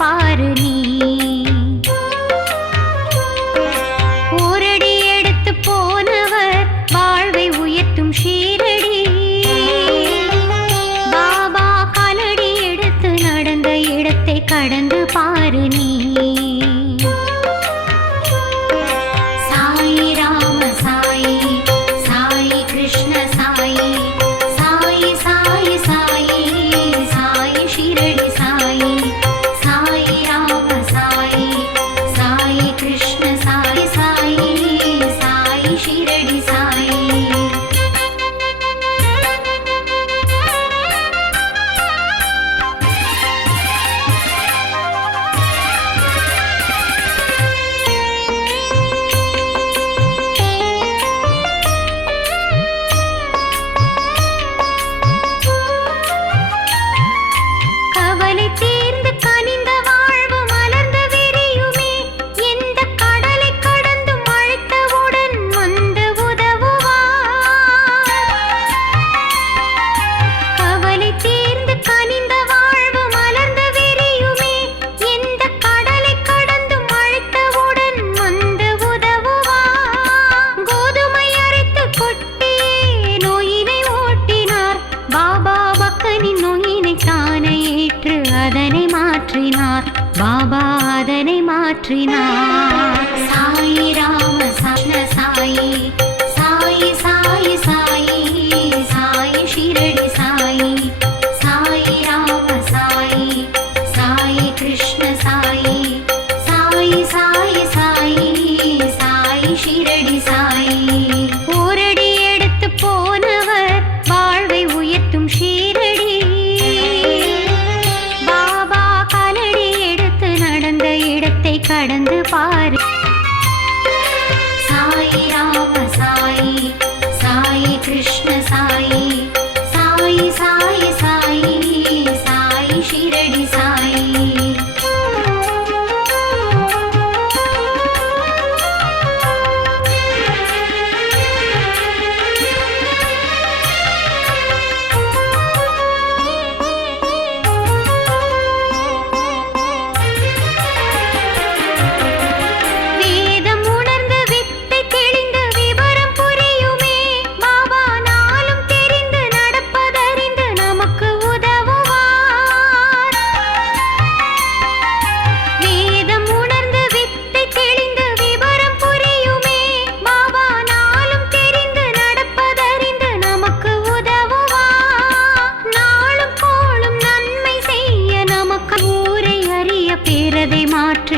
பாரு நீ. ஓரடி எடுத்து போனவர் வாழ்வை உயர்த்தும் ஷீரடி. பாபா கலடி எடுத்து நடந்த இடத்தை கடந்து பாரு நீ. பாபா அதனை மாற்றினார். சாயி ராம சன்ன சாயி சாயி சாயி சாயி சாயி ஷிரடி சாயி சாயி ராம சாயி சாயி கிருஷ்ண கடந்து பாரு.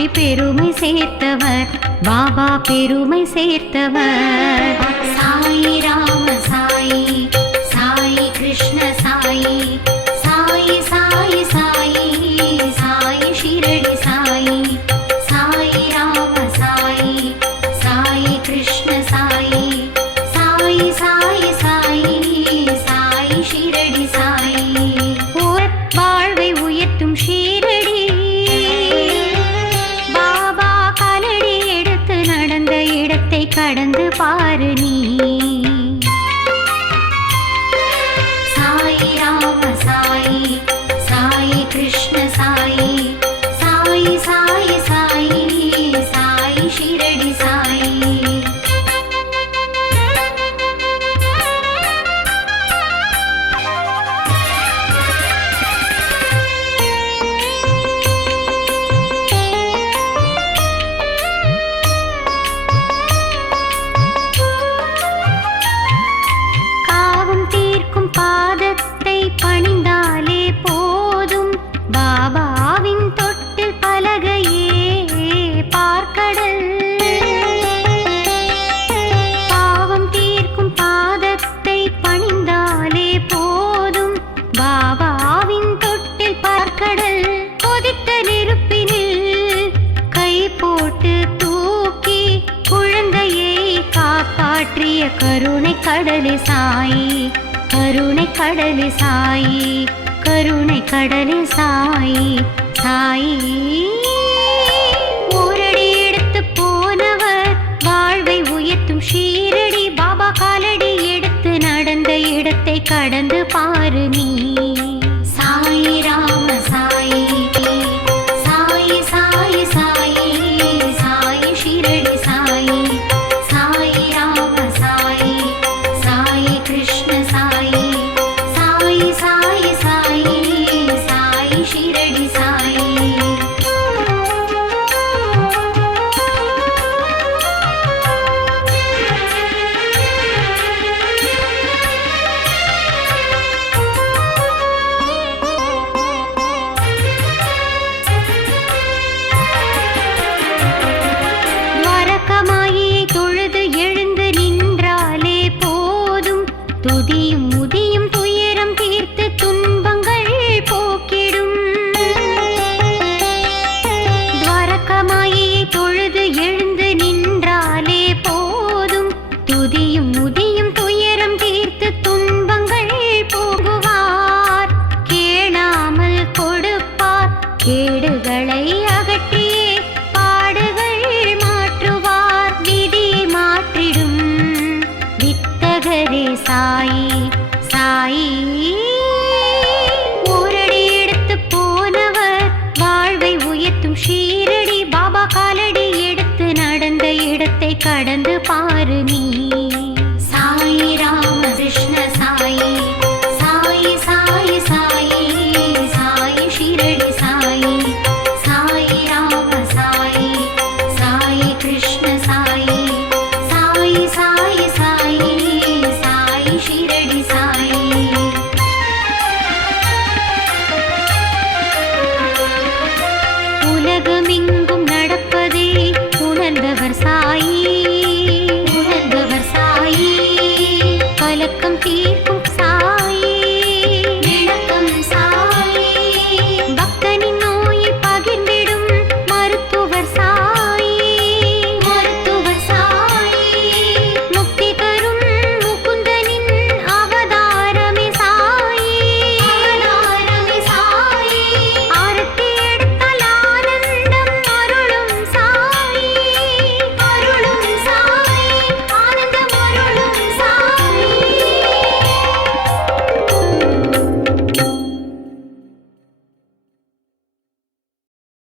பாவை பெருமை சேர்த்தவர் பாபா பெருமை சேர்த்தவர். சாய் ராம சாயி. கடலே சாயி கருணை கடலே சாயி கருணை கடலி சாயி சாயி. ஓரடி எடுத்து போனவர் வாழ்வை உயர்த்தும் ஷீரடி பாபா காலடி எடுத்து நடந்த இடத்தை கடந்து பாரு நீ. பாடுகளை அகற்றியே பாடுகள் மாற்றுவார். விதியை மாற்றிடும். வித்தகரே சாயி சாயி. ஓரடி எடுத்து போனவர். வாழ்வை உயர்த்தும் ஷீரடி. பாபா காலடி எடுத்து நடந்த இடத்தை கடந்து பாரு நீ.